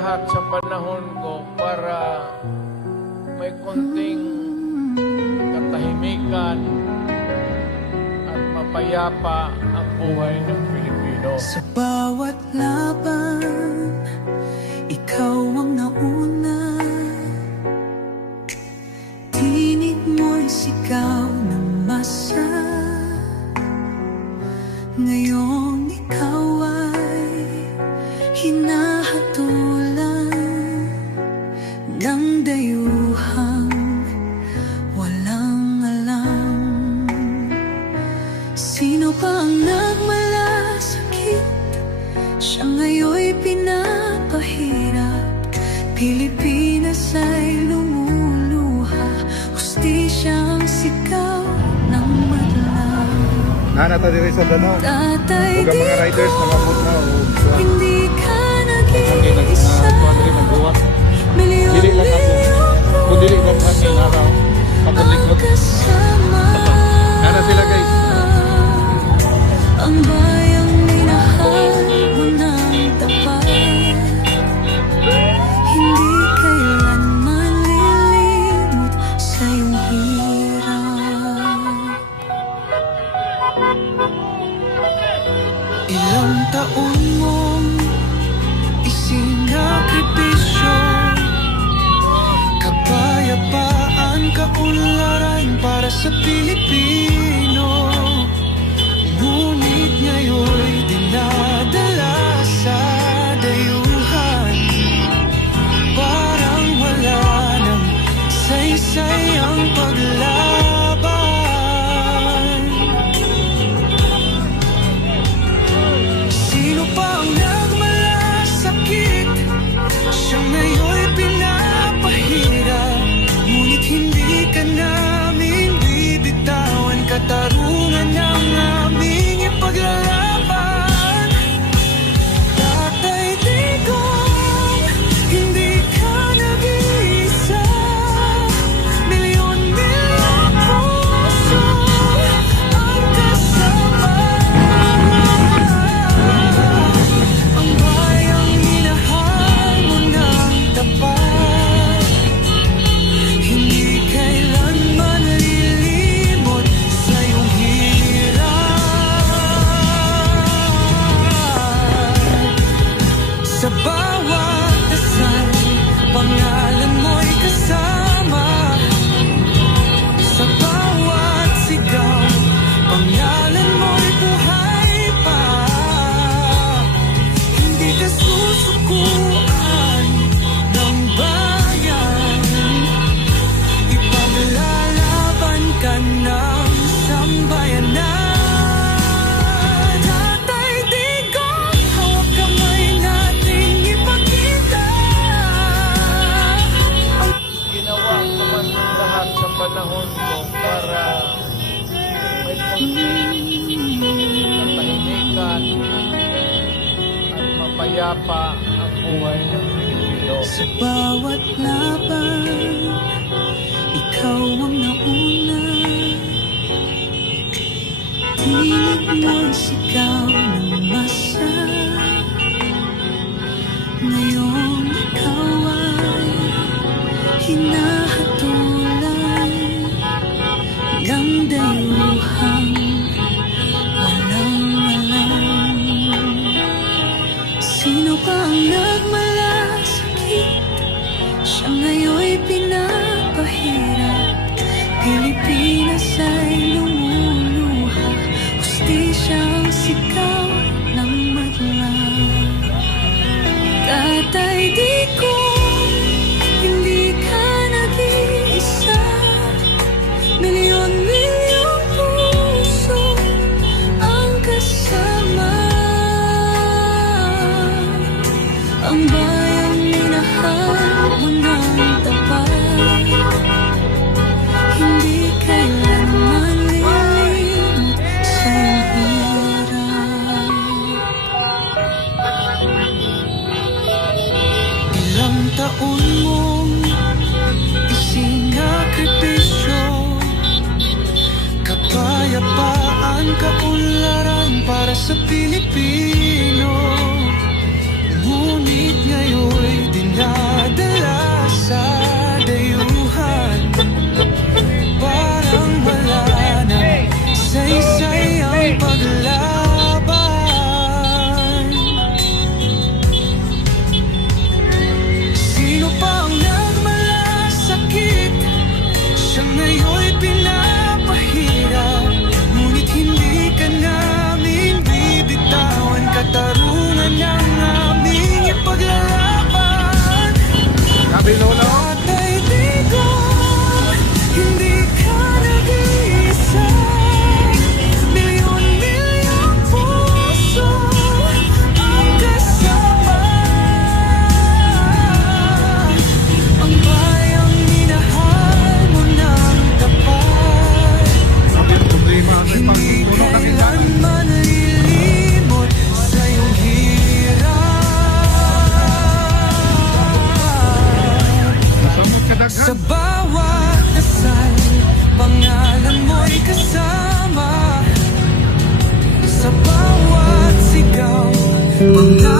lahat sa panahon ko para may konting katahimikan at mapayapa ang buhay ng Pilipino. Sa bawat laban, ikaw ang nauna. Tinig mo'y sigaw ng masa. Ngayong ikaw ay hinahatulan ng dayuhang walang alam. Sino pa ang nagmalasakit? Siya ngayon'y pinapahirap. Pilipinas ay lumuluha. Hustisyang sigaw ng madlang. Nata diri sa Danau. Tatay, Huwag ang mga riders na mabot na. hindi ka nag-iisa. Dili lang ako. Kung dili lang kami naraw. Pagkalikot. Kasama Nana sila guys. ang bayang minahal mo ng tapat. Hindi kailanman lilimot sa iyong hirap. Ilang taon mong isinakripisyo, kapayapaan, kaunlaran para sa Pilipino. Ngunit ngayon'y dinadala sa dayuhan. Parang wala nang saysay ang paglaban. Sino pa ang nagmalasakit? Siya ngayon'y pinapahirap. Ngunit hindi ka namin bibitawan. Katarungan ng aming ipaglalaban. Tatay Digong, hindi ka nag-iisa. Milyon-milyong puso ang kasama. Ang bayang minahal mo ng tapat. Hindi kailanman lilimot sa iyong hirap. Sa bawat dasal, pangalan mo'y kasama. Sa bawat sigaw, pangalan mo'y buhay pa. Hindi ka susukuan ng bayan. Ipaglalaban ka ng sambayanan. Tatay Digong, hawak kamay nating ipakita. Ginawa ko man ang lahat sa panahon ko para may konting katahimikan at mapayapa ang buhay ng Pilipino. Sa bawat laban, ikaw ang nauna. Tinig mo'y sigaw ng masa. Ngayong ikaw ay hinahatulan ng dayuhang walang alam. Sino pa ang nagmalasakit? Siya ngayon'y pinapahirap. Pilipinas ay lumuluha. Hustisyang sigaw ng madlang. Tatay Digong, hindi ka nag-iisa. Milyon-milyong puso ang kasama. Ang bayang minahal mo ng tapat. Hindi kailanman lilimot sa iyong hirap. Ilang taon mong isinakripisyo, kapayapaan, kaunlaran para sa Pilipino. Ngunit ngayon'y Mga